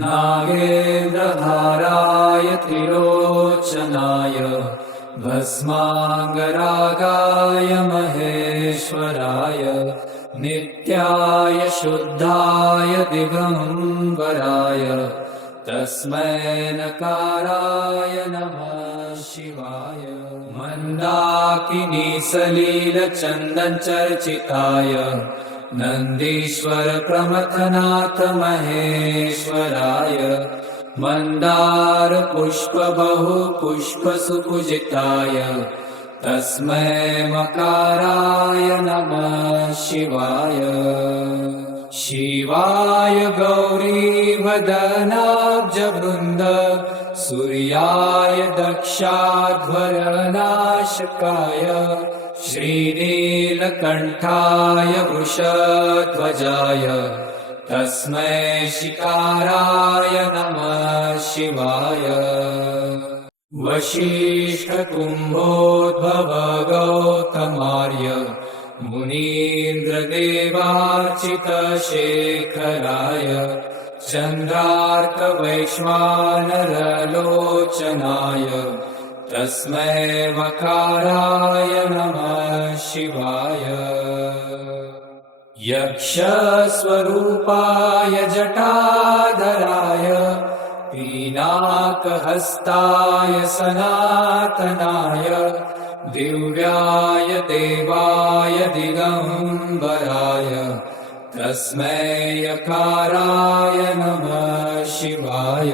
नागेन्द्रहाराय त्रिलोचनाय भस्माङ्गरागाय महेश्वराय नित्याय शुद्धाय दिगम्बराय तस्मै नकाराय नमः शिवाय। मन्दाकिनी सलिलचन्दनचर्चिताय नन्दीश्वर प्रमथनाथ महेश्वराय मन्दार पुष्प बहु पुष्प सुपूजिताय तस्मै मकाराय नमः शिवाय। शिवाय गौरीवदनाब्जवृन्द सूर्याय दक्षाध्वरनाशकाय श्रीनीलकण्ठाय वृषध्वजाय तस्मै शिकाराय नमः शिवाय। वसिष्ठकुम्भोद्भव गौतमार्य मुनीन्द्रदेवार्चितशेखराय चन्द्रार्कवैश्वानरलोचनाय तस्मै वकाराय नमः शिवाय। यक्षस्वरूपाय जटाधराय पीनाकहस्ताय सनातनाय दिव्याय देवाय दिगम्बराय तस्मै यकाराय नमः शिवाय।